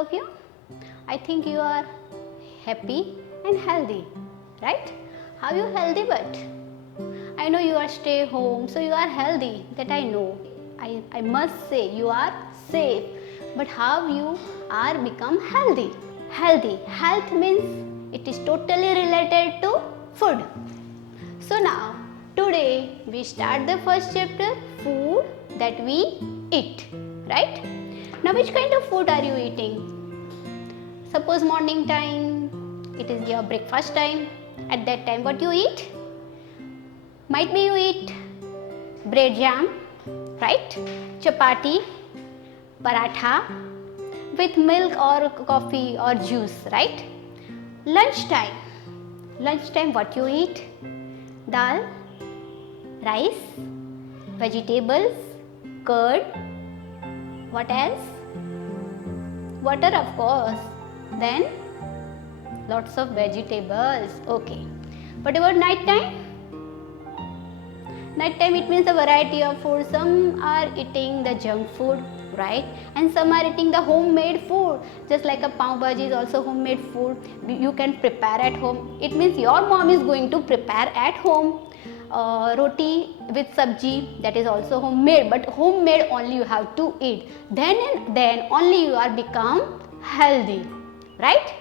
of you? I think you are happy and healthy, right? How you healthy? But I know you are stay home, so you are healthy, that I know. I must say you are safe, but how you are become healthy? Healthy. Health means it is totally related to food. So now today we start the first chapter, food that we eat, right? Now which kind of food are you eating? Suppose morning time, it is your breakfast time. At that time what you eat? Might be you eat bread jam, right? Chapati, paratha with milk or coffee or juice, right? Lunchtime. Lunchtime what you eat? Dal, rice, vegetables, curd. What else? Water, of course. Then lots of vegetables. Okay. What about night time? Night time it means a variety of food. Some are eating the junk food, right? And some are eating the homemade food. Just like a pav bhaji is also homemade food. You can prepare at home. It means your mom is going to prepare at home. Roti with sabji, that is also homemade, but homemade only you have to eat. Then and then only you are become healthy, right?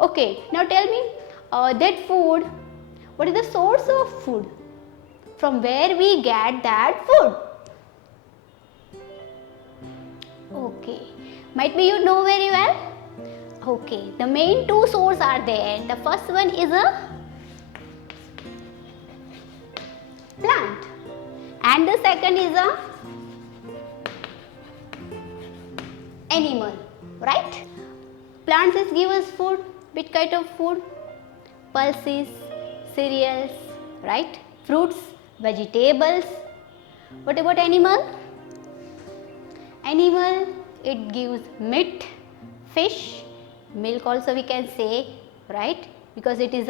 Okay, now tell me that food, what is the source of food? From where we get that food? Okay, might be you know very well. Okay, the main two sources are there. The first one is a plant and the second is a animal, right? Plants is give us food. Which kind of food? Pulses, cereals, right? Fruits, vegetables. What about animal? Animal, it gives meat, fish, milk also we can say, right? Because it is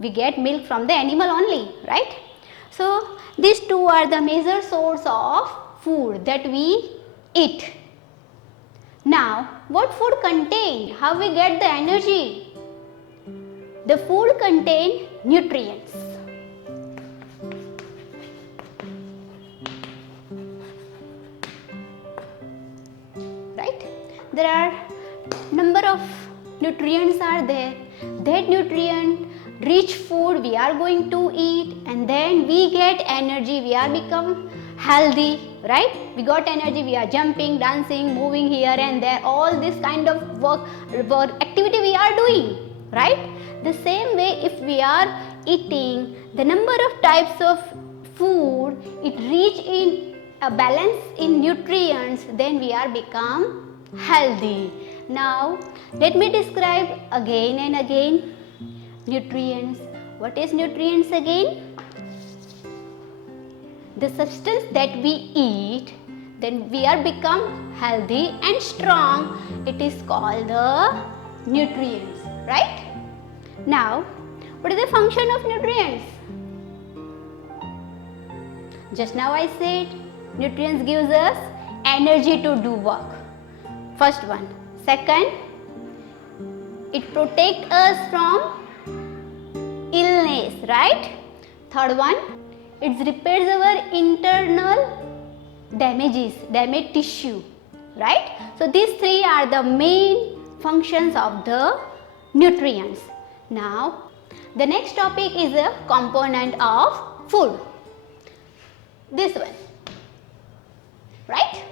we get milk from the animal only, right? So these two are the major source of food that we eat. Now what food contain? How we get the energy? The food contain nutrients. Right? There are number of nutrients are there. That nutrient rich food we are going to eat and then we get energy, we are become healthy, right? We got energy, we are jumping, dancing, moving here and there, all this kind of work activity we are doing, right? The same way if we are eating the number of types of food, it reach in a balance in nutrients, then we are become healthy. Now let me describe again and again nutrients. What is nutrients again? The substance that we eat, then we are become healthy and strong. It is called the nutrients, right? Now, what is the function of nutrients? Just now I said nutrients gives us energy to do work. First one. Second, it protects us from illness, right? Third one, it repairs our internal damaged tissue, right? So these three are the main functions of the nutrients. Now the next topic is a component of food. This one, right?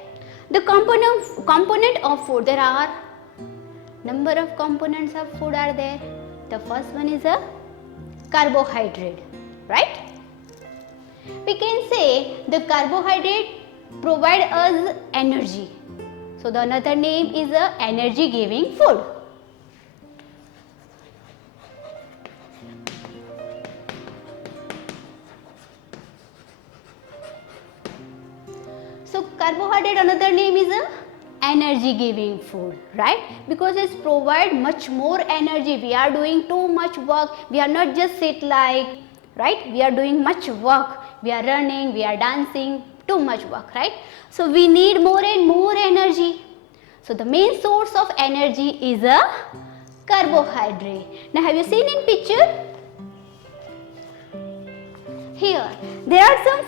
The component of food, there are number of components of food are there. The first one is a carbohydrate, right? We can say the carbohydrate provide us energy. So the another name is a energy giving food. So carbohydrate another name is a energy giving food, right? Because it provide much more energy. We are doing too much work. We are not just sit like, right? We are doing much work. We are running, we are dancing, too much work, right? So we need more and more energy. So the main source of energy is a carbohydrate. Now have you seen in picture? Here there are some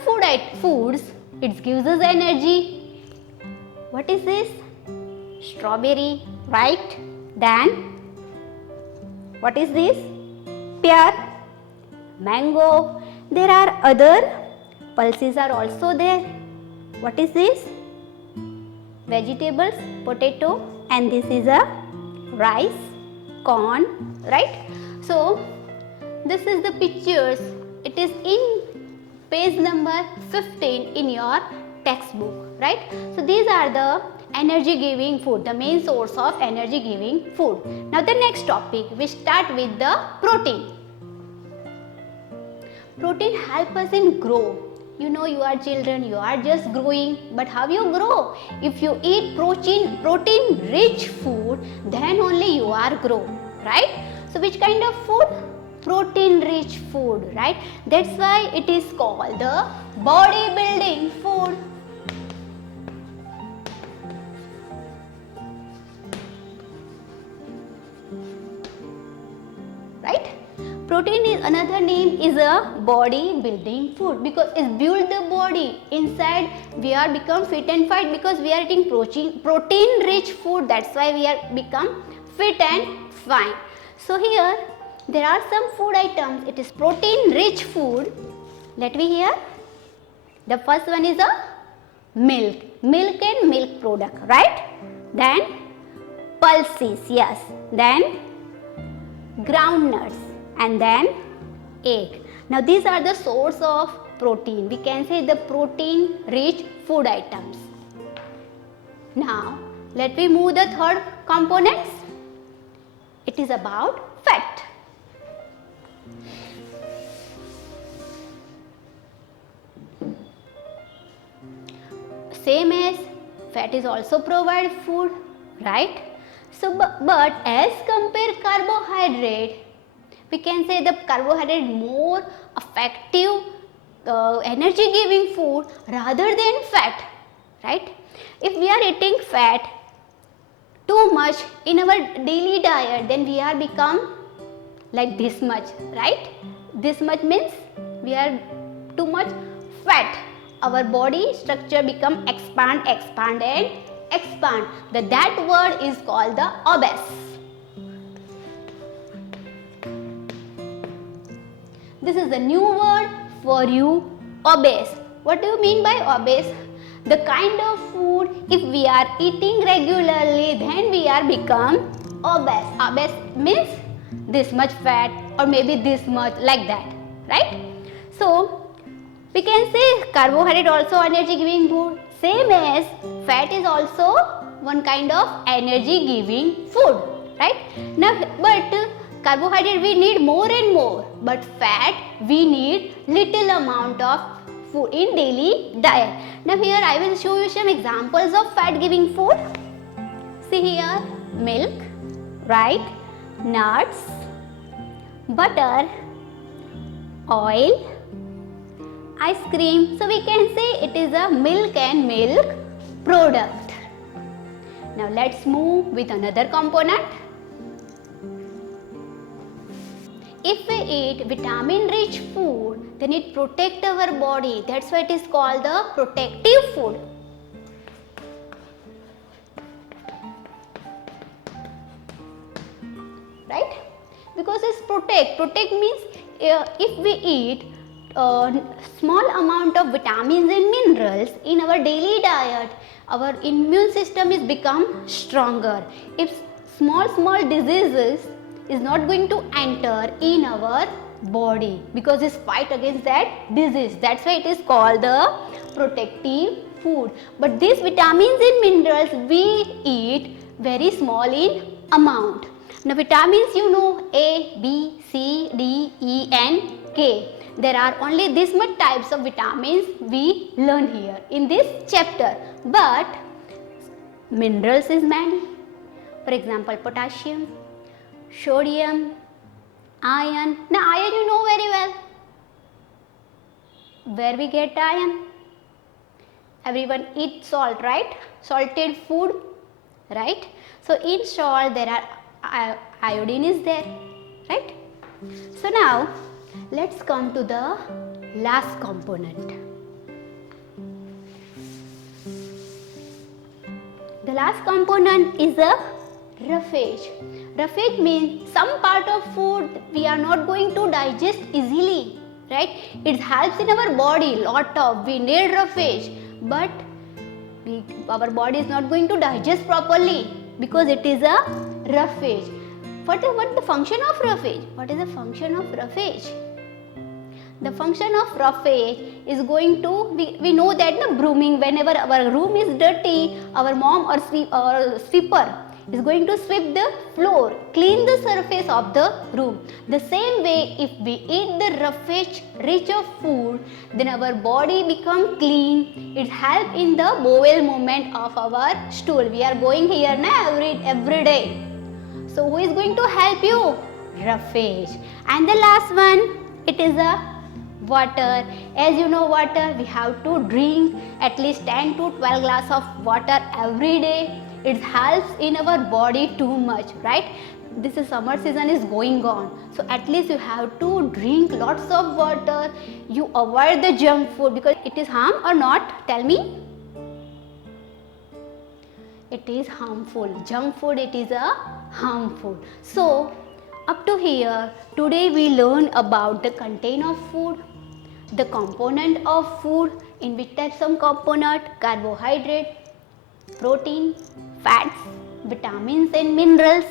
foods. It gives us energy. What is this? Strawberry, right? Then what is this? Pear, mango. There are other pulses are also there. What is this? Vegetables, potato, and this is a rice, corn, right? So this is the pictures. It is in page number 15 in your textbook, right? So these are the energy giving food, the main source of energy giving food. Now the next topic, we start with the protein. Protein help us in grow. You know, you are children, you are just growing, but how you grow? If you eat protein rich food, then only you are grow, right? So which kind of food? Protein rich food, right? That's why it is called the bodybuilding food. Right? Protein is another name is a body building food because it builds the body. Inside we are become fit and fine because we are eating protein rich food. That's why we are become fit and fine. So here there are some food items. It is protein rich food. Let me hear. The first one is a milk and milk product, right? Then pulses, yes. Then groundnuts and then egg. Now these are the source of protein. We can say the protein rich food items. Now let me move the third components. It is about fat. Same as fat is also provide food, right? So but as compare carbohydrate, we can say the carbohydrate more effective energy giving food rather than fat, right? If we are eating fat too much in our daily diet, then we are become like this much, right? This much means we are too much fat. Our body structure become expand and expand. That word is called the obese. This is the new word for you, obese. What do you mean by obese? The kind of food if we are eating regularly, then we are become obese. Obese means this much fat or maybe this much, like that, right? So we can say carbohydrate also energy giving food, same as fat is also one kind of energy giving food, right? Now but carbohydrate we need more and more, but fat we need little amount of food in daily diet. Now here I will show you some examples of fat giving food. See here, milk, right? Nuts, butter, oil, ice cream. So we can say it is a milk and milk product. Now let's move with another component. If we eat vitamin rich food, then it protects our body. That's why it is called the protective food. Right? Because it's protect. Protect means if we eat small amount of vitamins and minerals in our daily diet, our immune system is become stronger. If small diseases is not going to enter in our body because it's fight against that disease. That's why it is called the protective food. But these vitamins and minerals we eat very small in amount. Now vitamins you know A, B, C, D, E and K. There are only this much types of vitamins we learn here in this chapter. But minerals is many. For example, potassium, sodium, iron. Now iron you know very well. Where we get iron? Everyone eats salt, right? Salted food, right? So in salt there are iodine is there, right? So now let's come to the last component. The last component is a roughage. Roughage means some part of food we are not going to digest easily, right? It helps in our body lot of, we need roughage, but our body is not going to digest properly because it is a roughage. What is the function of roughage? What is the function of roughage? The function of roughage is going to, we know that the brooming, whenever our room is dirty, our mom or sweeper is going to sweep the floor, clean the surface of the room. The same way, if we eat the roughage rich of food, then our body become clean. It helps in the bowel movement of our stool. We are going here now every day. So who is going to help you? Roughage. And the last one, it is a water. As you know, water, we have to drink at least 10 to 12 glass of water every day. It helps in our body too much, right? This is summer season is going on, so at least you have to drink lots of water. You avoid the junk food because it is harm or not? Tell me. It is harmful. Junk food, it is a harmful. So up to here, today we learn about the content of food, the component of food, in which types of component, carbohydrate, protein, fats, vitamins and minerals,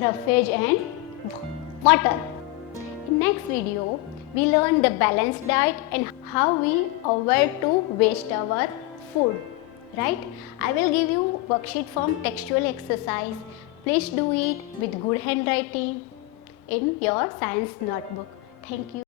roughage and water. In next video, we learn the balanced diet and how we avoid to waste our food, right? I will give you worksheet from textual exercise. Please do it with good handwriting in your science notebook. Thank you.